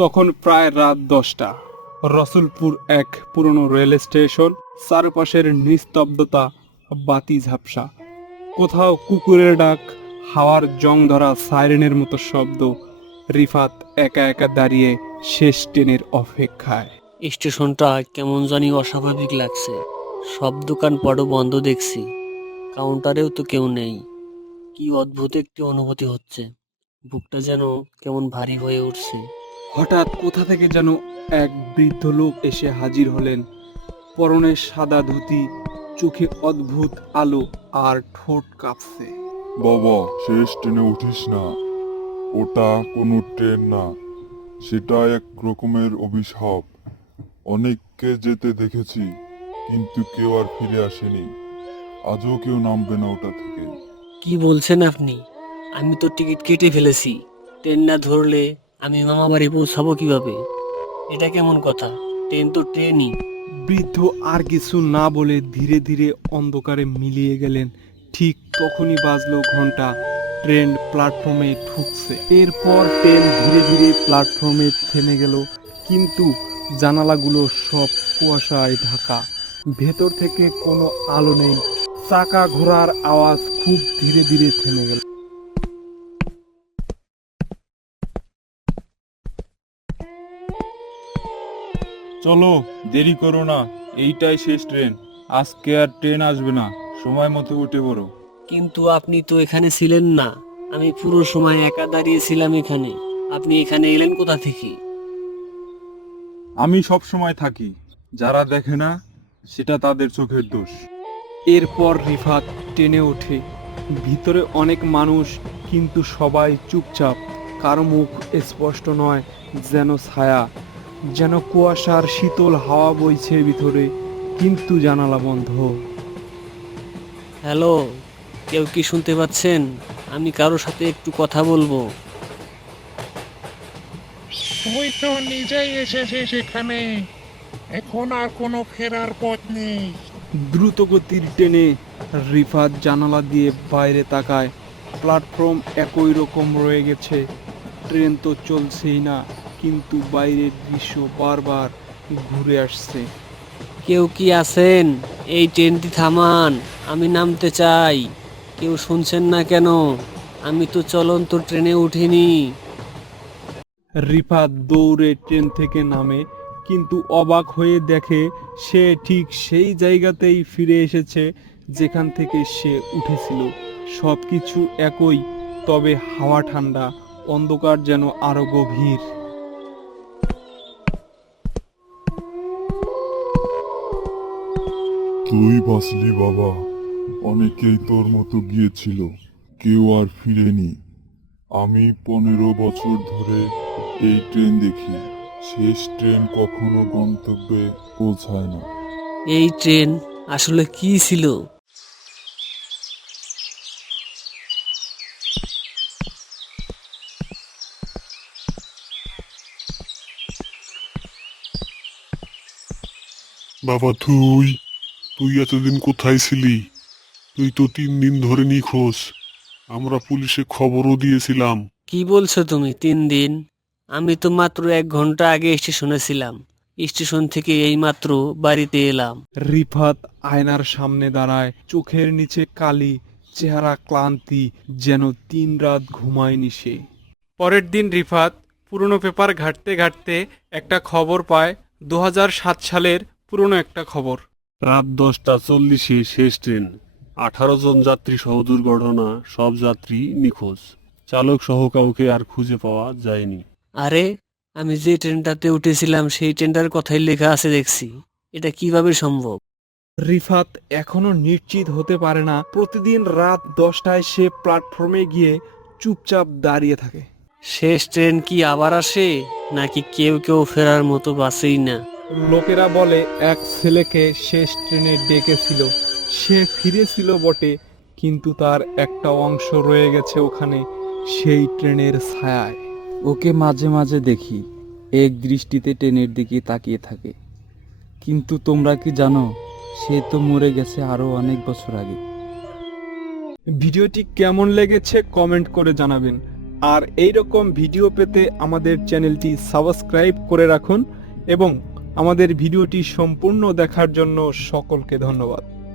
তখন প্রায় রাত 10টা। রসুলপুর এক পুরনো রেল স্টেশন, চারপাশের নিস্তব্ধতা, বাতি ঝাপসা, কোথাও কুকুরের ডাক, হাওয়ার জং ধরা সাইরেনের মতো শব্দ। রিফাত একা একা দাঁড়িয়ে শেষ ট্রেনের অপেক্ষায়। স্টেশনটা কেমন জানি অস্বাভাবিক লাগছে। সব দোকানপাটও বন্ধ দেখছি, কাউন্টারেও তো কেউ নেই। কি অদ্ভুত একটি অনুভূতি হচ্ছে, বুকটা যেন কেমন ভারী হয়ে উঠছে। হঠাৎ কোথা থেকে যেন এক বৃদ্ধ লোক এসে হাজির হলেন। পরনে সাদা ধুতি, চোখে অদ্ভুত আলো আর ঠোঁট কাঁপছে। বাবা, শেষ ট্রেনে উঠিস না। ওটা কোনো ট্রেন না, সেটা এক রকমের অভিশাপ। অনেককে যেতে দেখেছি, কিন্তু কেউ আর ফিরে আসেনি। আজও কেউ নামবে না ওটা থেকে। কি বলছেন আপনি? আমি তো টিকিট কেটে ফেলেছি। ট্রেন না ধরলে আমি মামা বাড়ি পৌঁছাবো কিভাবে? এটা কেমন কথা? ট্রেন তো ট্রেনই। বৃদ্ধ আর কিছু না বলে ধীরে ধীরে অন্ধকারে মিলিয়ে গেলেন। ঠিক তখনই বাজলো ঘন্টা। ট্রেন প্ল্যাটফর্মে ঢুকছে। এরপর ট্রেন ধীরে ধীরে প্ল্যাটফর্মে থেমে গেল, কিন্তু জানালাগুলো সব কুয়াশায় ঢাকা। ভেতর থেকে কোনো আলো নেই। চাকা ঘোরার আওয়াজ খুব ধীরে ধীরে থেমে গেল। চলো, দেরি করো না, এইটাই শেষ ট্রেন। আজকে আর ট্রেন আসবে না, সময় মতো উঠে পড়ো। কিন্তু আপনি তো এখানে ছিলেন না। আমি পুরো সময় একা দাঁড়িয়েছিলাম এখানে। আপনি এখানে এলেন কোথা থেকে? আমি সব সময় থাকি, যারা দেখে না সেটা তাদের চোখের দোষ। এরপর রিফাত ট্রেনে ওঠে। ভিতরে অনেক মানুষ, কিন্তু সবাই চুপচাপ। কারো মুখ স্পষ্ট নয়, যেন ছায়া, যেন কুয়াশার শীতল হাওয়া বইছে ভিতরে, কিন্তু জানালা বন্ধ। হ্যালো, কেউ কি শুনতে পাচ্ছেন? আমি কারোর সাথে একটু কথা বলবো। তুই তো নিজেই এসেছিস এখানে, এখন আর কোনো ফেরার পথ নেই। দ্রুতগতির ট্রেনে রিফাত জানালা দিয়ে বাইরে তাকায়। প্ল্যাটফর্ম একই রকম রয়ে গেছে। ট্রেন তো চলছেই না, কিন্তু বাইরের দৃশ্য বারবার ঘুরে আসছে। কেউ কি আছেন? এই ট্রেনটি থামান, আমি নামতে চাই। কেউ শুনছেন না কেন? আমি তো চলন্ত ট্রেনে উঠিনি। রিফাত দৌড়ে ট্রেন থেকে নামে, কিন্তু অবাক হয়ে দেখে সে ঠিক সেই জায়গাতেই ফিরে এসেছে যেখান থেকে সে উঠেছিল। সবকিছু একই, তবে হাওয়া ঠান্ডা, অন্ধকার যেন আরো গভীর। তুই বাঁচলি বাবা, অনেকেই তোর মতো গিয়েছিল, কেউ আর ফিরেনি। আমি 15 বছর ধরে এই ট্রেন দেখি, শেষ ট্রেন কখনো গন্তব্যে পৌঁছায় না। এই ট্রেন আসলে কি ছিল? বাবা, তুই তুই এতদিন কোথায় ছিলি? তুই তো 3 দিন ধরে নিখোঁজ। আমরা পুলিশে খবরও দিয়েছিলাম। কি বলছো তুমি 3 দিন? আমি তো মাত্র 1 ঘন্টা আগে স্টেশনে ছিলাম। স্টেশন থেকে এই মাত্র বাড়িতে এলাম। রিফাত আয়নার সামনে দাঁড়ায়, চোখের নিচে কালি, চেহারা ক্লান্তি, যেন 3 রাত ঘুমায়নি সে। পরের দিন রিফাত পুরনো পেপার ঘাঁটতে ঘাঁটতে একটা খবর পায়, 2007 সালের পুরনো একটা খবর। রাত 10টা 40-এ শেষ ট্রেন, 18 জন যাত্রী সহ দুর্ঘটনা, সব যাত্রী নিখোঁজ। চালক সহ কাউকে আর খুঁজে পাওয়া যায়নি। আরে, আমি যে ট্রেনটাতে উঠেছিলাম সেই ট্রেনটার কথাই লেখা আছে দেখছি। এটা কিভাবে সম্ভব? রিফাত এখনো নিশ্চিত হতে পারে না। প্রতিদিন রাত 10টায় সে প্ল্যাটফর্মে গিয়ে চুপচাপ দাঁড়িয়ে থাকে। শেষ ট্রেন কি আবার আসে, নাকি কেউ কেউ ফেরার মতো বাসেই না? লোকেরা বলে এক ছেলেকে শেষ ট্রেনে ডেকেছিল। সে ফিরেছিল বটে, কিন্তু তার একটা অংশ রয়ে গেছে ওখানে, সেই ট্রেনের ছায়ায়। ওকে মাঝে মাঝে দেখি, এক দৃষ্টিতে ট্রেনের দিকে তাকিয়ে থাকে। কিন্তু তোমরা কি জানো, সে তো মরে গেছে আরো অনেক বছর আগে। ভিডিওটি কেমন লেগেছে কমেন্ট করে জানাবেন। আর এই রকম ভিডিও পেতে আমাদের চ্যানেলটি সাবস্ক্রাইব করে রাখুন এবং আমাদের ভিডিওটি সম্পূর্ণ দেখার জন্য সকলকে ধন্যবাদ।